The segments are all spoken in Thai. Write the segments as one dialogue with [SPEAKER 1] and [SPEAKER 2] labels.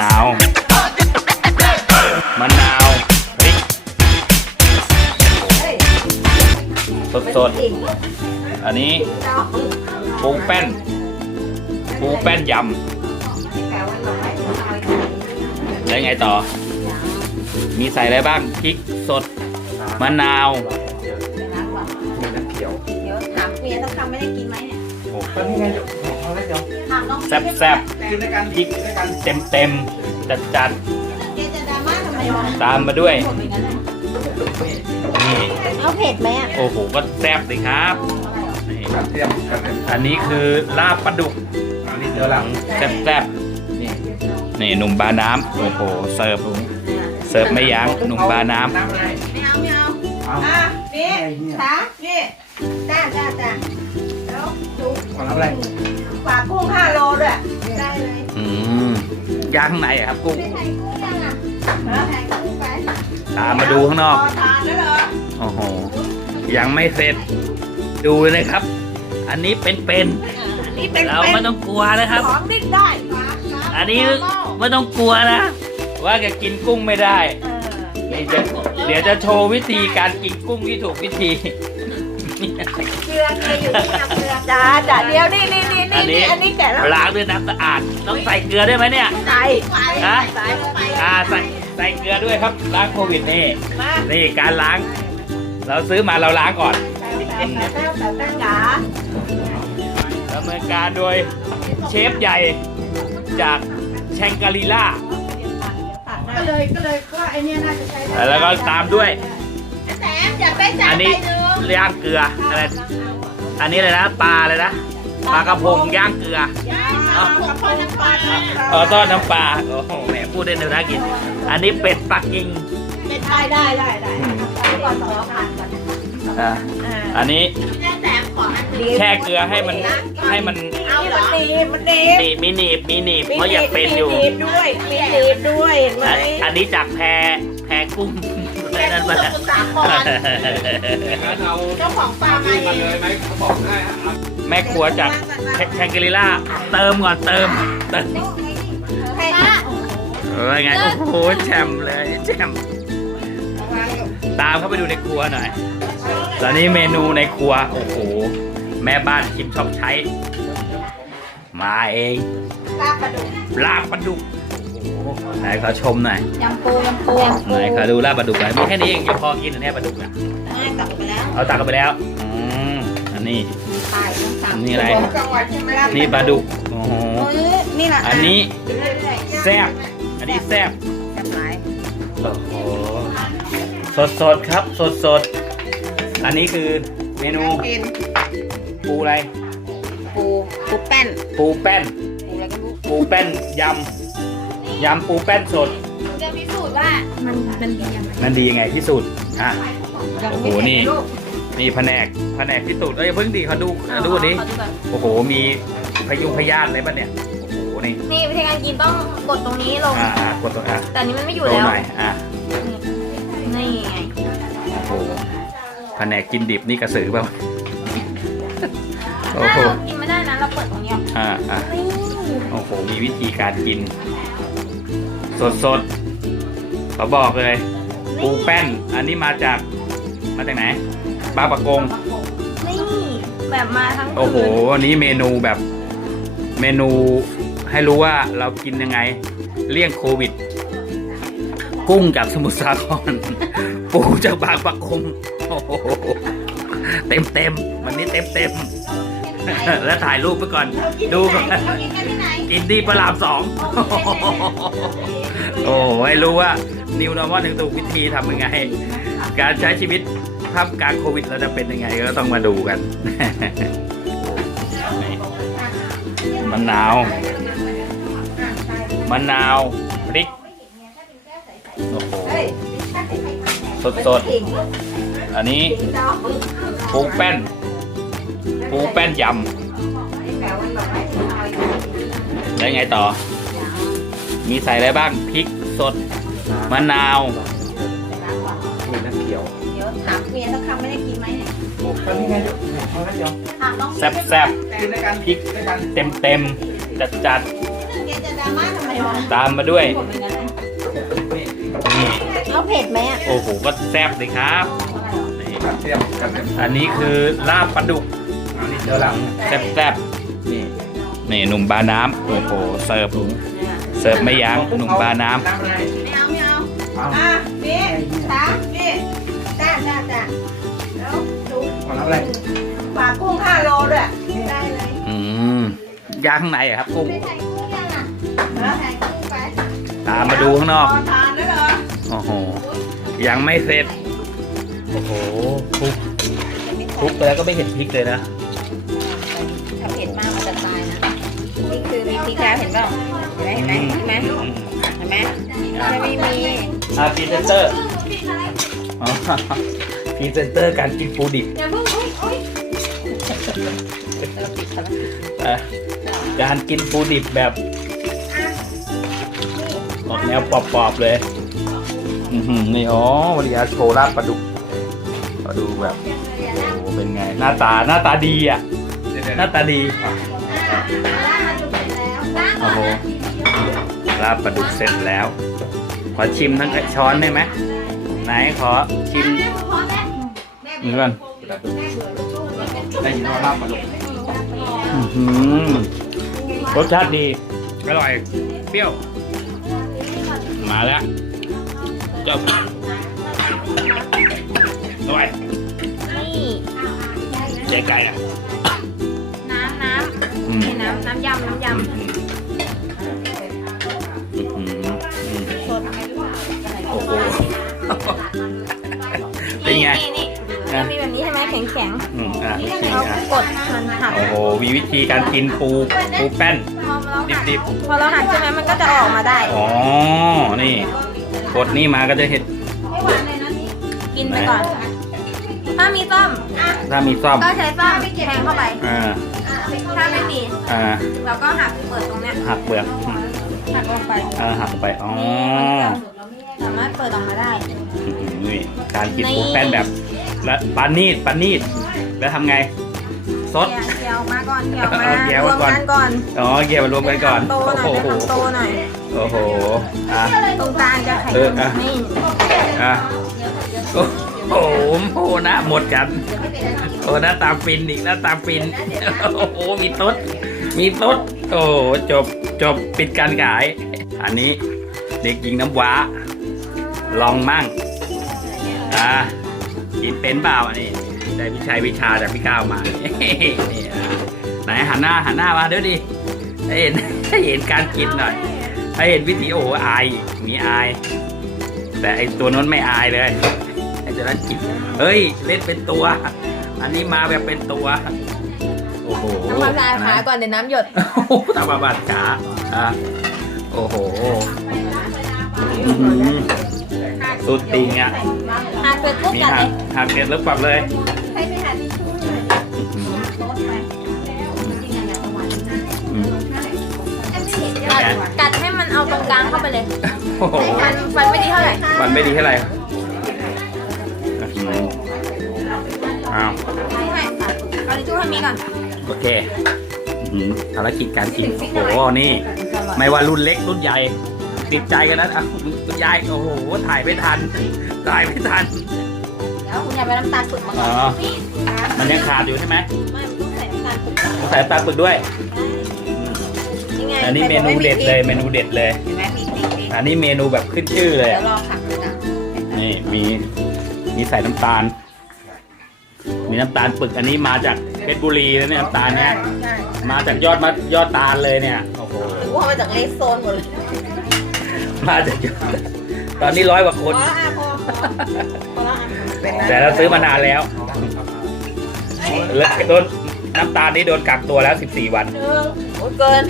[SPEAKER 1] นาวมะนาวพริกสดสดๆอันนี้ปูแป้นปูแป้นยำแล้วไงต่อ มีใส่อะไรบ้างพริกสดมะนาว
[SPEAKER 2] มีน้ำเขียว
[SPEAKER 3] เดี๋ยวถามเมียต้องทำไม่ได้กินไหมเนี่ย
[SPEAKER 1] โอ้โห
[SPEAKER 2] ก็นี่ไงเดี๋ย
[SPEAKER 1] แซ่บแซ่บ
[SPEAKER 2] กินด้วยกัน
[SPEAKER 1] พริก
[SPEAKER 2] กินด้วยกัน
[SPEAKER 1] เต็มเต็มจัดจัด
[SPEAKER 3] แกจะดราม่าทำไมวะ
[SPEAKER 1] ๆตามมาด้วย
[SPEAKER 3] หมดไปงั้นน่ะ
[SPEAKER 1] นี่
[SPEAKER 3] เอาเผ็ดไหมอะ
[SPEAKER 1] โอ้โห ก็แซ่บเลยครับนี่
[SPEAKER 2] กระเทียมกระเทียม
[SPEAKER 1] อันนี้คือลาบปลาดุก
[SPEAKER 2] อันนี้เดี๋ยวหลัง
[SPEAKER 1] แซ่บแซ่บๆนี่นี่หนุ่มบาน้ำโอ้โห เสิร์ฟเสิร์ฟไม่ยั้งหนุ่มบาน้ำ
[SPEAKER 2] น้ำอะไร
[SPEAKER 3] ไม่เอาไม่เอา
[SPEAKER 2] เอา
[SPEAKER 3] อะนี่
[SPEAKER 2] ไอ้เนี่ย
[SPEAKER 3] ถามนี่จ้าจ้าจ้าแล้วดู
[SPEAKER 2] ของน้ำอะไร
[SPEAKER 3] ฝากกุ้งห้าโลด้วยได้เลย
[SPEAKER 1] อืมย่างข้างในอะครับกุ้ง
[SPEAKER 3] ไม่ไทยกุ้งยังอะไม่ไทยกุ้งไป
[SPEAKER 1] ตามมาดูข้างนอก
[SPEAKER 3] พทานแล้วเหรอ
[SPEAKER 1] โอ้โหยังไม่เสร็จดูเลยครับ อันนี้เป็นเป็น
[SPEAKER 3] อันนี้เป็น
[SPEAKER 1] ๆเราไม่ต้องกลัวนะครับ
[SPEAKER 3] ของดิ้นได้ฝาก
[SPEAKER 1] อันนี้ไม่ต้องกลัวนะ ว่าจะกินกุ้งไม่ได้
[SPEAKER 3] เออ
[SPEAKER 1] นี่จะเดี๋ยวจะโชว์วิธีการกินกุ้งที่ถูกวิธี
[SPEAKER 3] เก ลือเกลืออยู่ที่น้ำเกลือจ้าจ้าเดี๋ยวนี่นี่นี่
[SPEAKER 1] อันนี้
[SPEAKER 3] นี่อันนี้แกะแล้ว
[SPEAKER 1] ล้างด้วยน้ำสะอาดต้องใส่เกลือด้วยไหมเนี่ย
[SPEAKER 3] ใส่
[SPEAKER 1] ฮะ
[SPEAKER 3] ใส่ไป
[SPEAKER 1] อ่าใส่ใส่เกลือด้วยครับล้างโควิดนี่
[SPEAKER 3] มา
[SPEAKER 1] นี่การล้าง เราซื้อมาเราล้างก่อน
[SPEAKER 3] ใส่ใส่ใส่ใส่ใส่ใส่จ๋า
[SPEAKER 1] ดำเนินการโดยเชฟใหญ่จากแชงกาลีล่า
[SPEAKER 3] ก็เลยก็เลยก็ไอเนี้ยน่าจะใช้ได้
[SPEAKER 1] แล้วก็ตามด้วย
[SPEAKER 3] แถมอยากได้จาน
[SPEAKER 1] อัน
[SPEAKER 3] ไป
[SPEAKER 1] นี้
[SPEAKER 3] หนึ่ง
[SPEAKER 1] ย่างเกลืออะไร อันนี้เลยนะปลาเลยนะปลากระพงย่างเกลือ
[SPEAKER 3] เอากับพ่อน้ำปลา
[SPEAKER 1] เออต้อนน้ำปลาโอ้โหแหมพูดได้เร็วน่ากิน อันนี้เป็ดปักกิ่ง
[SPEAKER 3] เป็นได้ได้ได้ได้ก่อนสองพันก่อน
[SPEAKER 1] อ่า
[SPEAKER 3] อ่า
[SPEAKER 1] อันนี้
[SPEAKER 3] แถมขออันนี้
[SPEAKER 1] แช่เกลือให้มันให้มัน
[SPEAKER 3] เอาเหรอมันดีมันดี
[SPEAKER 1] มีมีหนีบมีหนีบเพราะอยากเป็นอยู่
[SPEAKER 3] มีหนีบด้วยมีหนีบด้วยเห็นไหม
[SPEAKER 1] อันอันนี้จากแพแพกุ้ง
[SPEAKER 3] แค่
[SPEAKER 1] นั่น
[SPEAKER 3] ผู้
[SPEAKER 1] มา
[SPEAKER 3] สมุทรสาคร
[SPEAKER 2] งั้นเอา
[SPEAKER 3] เจ้าของฟาร์มมา
[SPEAKER 2] มา
[SPEAKER 3] เอ
[SPEAKER 2] เลย
[SPEAKER 3] ง
[SPEAKER 2] ไหมเขาบอกให้เอา
[SPEAKER 1] แม่ครัวจากแชงกรีล่าเติมก่อนเติมเติม
[SPEAKER 3] ให้
[SPEAKER 1] เออไงโอ้โหแชมป์เลยแชมป์ตามเข้าไปดูในครัวหน่อยตอนนี้เมนูในครัวโอ้โหแม่บ้านคิมชอบใช้ มาเอง
[SPEAKER 3] ลาบปลาดุก
[SPEAKER 1] ลาบปลาดุกโอ้โห ไหนขอชมหน่อย
[SPEAKER 3] ยำปูยำปูยำ
[SPEAKER 1] ไหนขอดูลาบปลาดุกหน่อยมีแค่นี้เองจะพอกินเหรือเนี่ยปลาดุกอะ
[SPEAKER 3] ง่ายกลับไปแล้ว
[SPEAKER 1] เอาตักกันไปแล้วอืมอันนี้
[SPEAKER 3] ใช่ต้องสั่ง
[SPEAKER 1] นี่อะไร
[SPEAKER 3] จังหวัดใช่ไหมล่ะ
[SPEAKER 1] นี่ปลาดุกโอ้โห
[SPEAKER 3] เอ้ยนี่แหละ
[SPEAKER 1] อันนี้
[SPEAKER 3] แซ่
[SPEAKER 1] แซ่บอันนี้แซ่บ
[SPEAKER 3] แซ่บหลาย
[SPEAKER 1] โอ้โหสดสดๆครับสดสดๆอันนี้คือเมนู
[SPEAKER 3] กิน
[SPEAKER 1] ปูอะไร
[SPEAKER 3] ปูปูแป้น
[SPEAKER 1] ปูแป้น
[SPEAKER 3] ปูอะไรก็รู้
[SPEAKER 1] ปูแป้นยำ ยำปูแป้นสด
[SPEAKER 3] จะพิสูจน์ว่ามันมันดียังไง
[SPEAKER 1] นั่นดียังไงที่สุดอะ โอ้โหนี่ นี่แผนกแผนกที่สุดเอ้ยเพิ่งดีเขาดูดูอันนี้โอ้โห มีพยุงพยาธิอะไรบ้างเนี่ย โอ้โห นี่
[SPEAKER 4] นี่วิธีการกินต้องกดตรงนี้ลง
[SPEAKER 1] อ่าอ่ากดตัวอะ
[SPEAKER 4] แต่อันนี้มันไม่อยู่
[SPEAKER 1] โดน
[SPEAKER 4] แล้ว
[SPEAKER 1] หน่อยอะ
[SPEAKER 4] นี่ไง
[SPEAKER 1] โอ้โหแผนกกินดิบนี่กระสือเปล่าโอ้
[SPEAKER 4] ถ้า
[SPEAKER 1] โห
[SPEAKER 4] เรากินไม่ได้นะเราเปิดตรงนี้ออก
[SPEAKER 1] อ่าอ่า
[SPEAKER 4] นี่
[SPEAKER 1] โอ้โห มีวิธีการกิน สดสดๆเขาบอกเลย ปูแป้น อันนี้มาจาก มาจากไหนบางปะกง
[SPEAKER 4] นี่แบบมาทั้ง
[SPEAKER 1] โอ้โห
[SPEAKER 4] คืน
[SPEAKER 1] วันนี้เมนูแบบ เมนูให้รู้ว่าเรากินยังไง เลี่ยงโควิด กุ้งจากสมุทรสาคร ปูจากบางปะกงโอ้โหเต็มเต็มๆวันนี้เต็มเต็มๆแล้วถ่ายรูปไปก่อน ดูก่อน
[SPEAKER 3] เรากินกันที่ไหน
[SPEAKER 1] กินที่พระรามสอง โอ้โหให้รู้ว่า นิวนอร์มอลยังถูกวิธีทำยังไง การใช้ชีวิตท่ามกลางโควิดเราจะเป็นยังไงก็ต้องมาดูกัน มะนาว มะนาวพริก โอ้โห สดสดๆอันนี้ปูแป้น ปูแป้นยำแล้วไงต่อ มีใส่อะไรบ้างพริกสดมะนาว
[SPEAKER 2] มีน้ำเขียว
[SPEAKER 3] เดี๋ยวถามเมียต้องทำไม่ได้กินไหมเนี่ย
[SPEAKER 2] ก็นี่ไงเดี๋ยวเอาไว้เดี๋ยว
[SPEAKER 3] ถามน้อง
[SPEAKER 1] แซ่บแซ่บ
[SPEAKER 2] กินด้วยกัน
[SPEAKER 1] พริก
[SPEAKER 2] ด้วยกัน
[SPEAKER 1] เต็มเต็มจัดจัด
[SPEAKER 3] แกจะดราม่าทำไมวะ
[SPEAKER 1] ตามมาด้วย นี่
[SPEAKER 3] เอาเผ็ดไหมอะ
[SPEAKER 1] โอ้โหก็แซ่บเลยครับนี่
[SPEAKER 2] กระเทียมกระเทียม
[SPEAKER 1] อันนี้คือลาบปลาดุก
[SPEAKER 2] อันนี้เจอหลัง
[SPEAKER 1] แซ่บๆนี่นี่หนุ่มบาน้ำโอ้โหเสิร์ฟ เสิร์ฟไม่ยั้งหนุ่มบาน้ำ
[SPEAKER 2] น้ำอะไม่
[SPEAKER 3] เอาไม่เอา
[SPEAKER 2] อะ
[SPEAKER 3] นี่สามนี่จ้าจ้าจ้าแล้วดู
[SPEAKER 2] เอาน้ำอะไร
[SPEAKER 3] ฝากุ้งห้าโลด้วยได้เลย
[SPEAKER 1] อืมย่างข้างในอะครับกุ้ง
[SPEAKER 3] ไม่ใส่กุ้งยังอะแล้วใส่กุ้งไป
[SPEAKER 1] ตามมาดูข้างนอก
[SPEAKER 3] พทานแล้วเหรอ
[SPEAKER 1] โอ้โหยังไม่เสร็จโอ้โหคลุกคลุกไปแล้วก็ไม่เห็นพริกเลยนะ
[SPEAKER 3] ถ้าเผ็ดมากมันจะตายนะ นี่คือวิธีการเห็นเปล่า เห็นไหมเห็นไหมเห็นไหมถ้าไม่มี
[SPEAKER 1] อาพรีเซนเตอร์อ๋อพรีเซนเตอร์การกินปูดิบ
[SPEAKER 3] อย่าเพิ่งอุ้ยอุ้ย
[SPEAKER 1] เอ่อการกินปูดิบแบบออกแนวปอบๆเลย อือหือนี่อ๋อวันนี้อาโชว์ลาบปลาดุกปลาดูแบบโอ้โหเป็นไง หน้าตาหน้าตาดีอะ
[SPEAKER 2] เดี๋ยวเดี๋ยว
[SPEAKER 1] หน้าตาดี
[SPEAKER 3] อ่าลาดจุดเสร็จแล้ว
[SPEAKER 1] โอ้โห ลาบปลาดุกเสร็จแล้ว ขอชิมทั้งช้อนได้ไหมไหนขอชิม
[SPEAKER 3] พอแล้ว
[SPEAKER 1] นี่ก่อน
[SPEAKER 2] ได้ยินว่าลาบปลาดุก
[SPEAKER 1] อื้อหือรสชาติดี อร่อย เปรี้ยว มาแล้วจบอร่อย
[SPEAKER 4] นี่
[SPEAKER 1] ใจไก่อะ
[SPEAKER 4] น้ำน้
[SPEAKER 1] อืมำ
[SPEAKER 4] นี่น้ำน้ำยำน้ำย
[SPEAKER 1] อื้ เป็นไง
[SPEAKER 4] นี่นี่จะมีแบบนี้ใช่ไหมแข็งแข็ง
[SPEAKER 1] อืมอะ
[SPEAKER 4] ๆเรากดมันหัก
[SPEAKER 1] โอ้โหมีวิธีการกินปูปูแป้น
[SPEAKER 4] พอเราหัก
[SPEAKER 1] ดิบ
[SPEAKER 4] พอเราหักใช่ไหมมันก็จะออกมาได้
[SPEAKER 1] อ๋อ นี่กดนี่มาก็จะเห็น
[SPEAKER 3] ไม่หวานเลยนะนี่
[SPEAKER 4] กินไปก่อน ถ้ามีซ่อม
[SPEAKER 1] ถ้ามีซ่อม
[SPEAKER 4] ก็ใช้ซ่อมแทงเข้าไป
[SPEAKER 1] อ่า
[SPEAKER 4] ถ้าไม่มี
[SPEAKER 1] อ่า
[SPEAKER 4] เราก็หักเปิดตรงเนี้ย
[SPEAKER 1] หักเปลือกอืม
[SPEAKER 4] หักลงไป
[SPEAKER 1] อ่าหักไป อ๋อ
[SPEAKER 4] สามารถเปิดออกมาได้
[SPEAKER 1] อื้อหือนี่การกินปูแป้นแบบและปานีดปานีดแล้วทำไง ซด
[SPEAKER 4] เกี่ยวมาก่อนเกี่ยวมา
[SPEAKER 1] เอาเกี่ยว
[SPEAKER 4] ร
[SPEAKER 1] มาว
[SPEAKER 4] ม
[SPEAKER 1] ก่อน
[SPEAKER 4] กันก่อน
[SPEAKER 1] อ๋อเกี่ยวมารวมกันก่อน
[SPEAKER 4] โตหน่อย
[SPEAKER 1] โอ้โห
[SPEAKER 4] เป็นโตหน่อย
[SPEAKER 1] โอ้โห อะ
[SPEAKER 4] ตรงกลางจะแข็ง
[SPEAKER 1] เอออะ
[SPEAKER 4] นี่
[SPEAKER 1] อะโอ้โหโอ้โหนะหมดกันโอ้หน้าตาฟินอีกหน้าตาฟิน โอ้โห มีต๊ดมีต๊ดโอ้โหจบจบปิดการขาย อันนี้เด็กหญิงน้ำว้า ลองมั่งอ่ากินเป็นเปล่าอันนี้ได้วิชัยวิชาจากพี่ก้าวมานี่อะไหนหันหน้าหันหน้ามาเดี๋ยวดิให้เห็นให้เห็นการกินหน่อยให้เห็นวิธีโอ้โหอายอีกมีอาย แต่ไอตัวนั้นไม่อายเลยไอตัวนั้นกินเฮ้ยเล่นเป็นตัว อันนี้มาแบบเป็นตัวโอ้โห
[SPEAKER 4] ทำความสะอาดขาก่อนเดี๋ยวน้ำหยด
[SPEAKER 1] โอ้โหทำมาบาดขาอะโอ้โหอื้อหือ สุดติงอะ
[SPEAKER 4] หักเสร็จปุ๊บ
[SPEAKER 1] มี
[SPEAKER 4] กัด
[SPEAKER 1] หั
[SPEAKER 4] เล
[SPEAKER 1] ก
[SPEAKER 4] ย
[SPEAKER 1] หักเสร็จแล้วปรับเลย
[SPEAKER 3] ให้ไปหาทิชชู่หน่อย
[SPEAKER 1] อื้อหือ
[SPEAKER 3] โต๊ดไปจริงๆอยากจะหวาน
[SPEAKER 1] อืม
[SPEAKER 3] แอมไม่เห็นเย
[SPEAKER 4] กั
[SPEAKER 3] อะ
[SPEAKER 4] ดกัดให้มันเอาตรงกลางเข้าไปเลย
[SPEAKER 1] โอ้โห
[SPEAKER 4] ฟันฟันไม่ดีเท่าไหร่
[SPEAKER 1] มันไม่ดีเท่าไหร่อ้าว
[SPEAKER 4] ให้เอาทิชชู่ให้มีก่อน
[SPEAKER 1] โอเคอื้อหือภารกิจการกินโอ้โห นี่ ไม่ว่ารุ่นเล็กรุ่นใหญ่ ติดใจกันนั้นอะคุณยายโอ้โหถ่ายไม่ทันถ่ายไม่ทัน
[SPEAKER 4] เดี๋ยวคุณยายไปน้ำตาลฝึกมาก่
[SPEAKER 1] อ๋
[SPEAKER 4] อน
[SPEAKER 1] อ
[SPEAKER 4] นี่
[SPEAKER 1] มันยังขาดอยู่ใช่ไหม
[SPEAKER 4] ไม่มันต้องใส่น้ำตาลฝึก
[SPEAKER 1] ต้องใส่ปลาปึกด้วย
[SPEAKER 4] นี่ไง
[SPEAKER 1] อันนี้เมนูเด็ดเลยเมนูเด็ดเลย
[SPEAKER 3] เห็นไหมพริกพริกพริก
[SPEAKER 1] อันนี้เมนูแบบขึ้นชื่อเลย
[SPEAKER 3] เดี๋ย
[SPEAKER 1] อะ
[SPEAKER 3] วรอผักนะ
[SPEAKER 1] นี่มีมีใส่น้ำตาล มีน้ำตาลปึกอันนี้มาจากเพชรบุรีแล้วเนี่ยน้ำตาลเนี่ย
[SPEAKER 3] ใช่
[SPEAKER 1] มาจากยอดมะยอดตาลเลยเนี่ยโอ้โห
[SPEAKER 3] หรือว่ามาจากเลสโซนหมดเลย
[SPEAKER 1] มาจากยอดตอนนี้ร้อยกว่าค
[SPEAKER 3] พอนละอะพอพอละอะ
[SPEAKER 1] แต่เราซื้อมานานแล้วแล้วโดนน้ำตาลนี่โดนกักตัวแล้ว 14 วัน
[SPEAKER 3] หนึ่งโอ้ยเกิน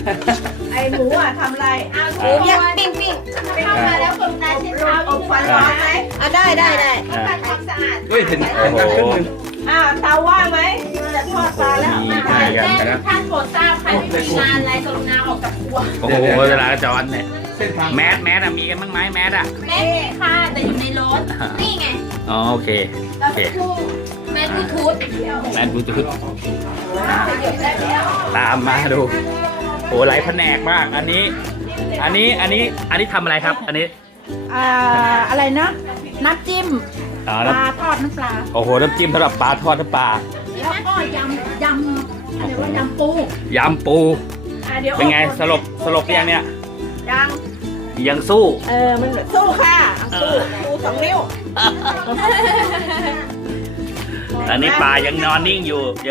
[SPEAKER 3] ไอหมูอะทำไรอ้าวหมูย่างปิ้งปิ้งเข้ามาแล้วคนตาเช็ดเท้าอบควันร้อนไหมอะได้ได้ได้
[SPEAKER 1] อ่า
[SPEAKER 3] ทำความสะอาด
[SPEAKER 2] เฮ้ยเห็น
[SPEAKER 1] โอ้โห
[SPEAKER 2] เห็นกันครึ่งหนึง
[SPEAKER 3] อ้าวเตาว่างไหมจะทอดปลาแล้ว
[SPEAKER 1] มีให้กันนะครับ
[SPEAKER 3] ท่านโปรดทราบใครไม่มีงานอะไรกรุณาออกจากครัว
[SPEAKER 1] โอ้โหเวลาจอนเนี่ย
[SPEAKER 2] เส้นทาง
[SPEAKER 1] แมสแมสอะมีกันบ้างไหมแมสอะ
[SPEAKER 4] แม่ค่ะแต่อยู่ในรถ นี่ไง
[SPEAKER 1] อ๋อโอเคโอเค
[SPEAKER 4] แม่บลูทูธ
[SPEAKER 1] แมสบลูทูธตามมาดูโอ้หลายแผนกมาก อันนี้ อันนี้อันนี้อันนี้ทำอะไรครับ อันนี้
[SPEAKER 3] อ่าอะไรนะน้ำจิ้ม
[SPEAKER 1] อ๋อ
[SPEAKER 3] ป
[SPEAKER 1] น้
[SPEAKER 3] ลาทอดน้ำปลาำ
[SPEAKER 1] โอ้โหน้ำจิ้มสำหรับปลาทอดน้ำปลา
[SPEAKER 3] แล้วก็ยำยำอะไรว่ายำปู
[SPEAKER 1] ยำปู
[SPEAKER 3] อะเดี๋ยว
[SPEAKER 1] เป็นไงสลบสลบหรือยังเนี่ย
[SPEAKER 3] ยัง
[SPEAKER 1] ยังสู้
[SPEAKER 3] เออ มันสู้ค่ะเอาสู้สู้สองนิ้ว
[SPEAKER 1] อันนี้ปลายังนอนนิ่งอยู่เดี๋ยว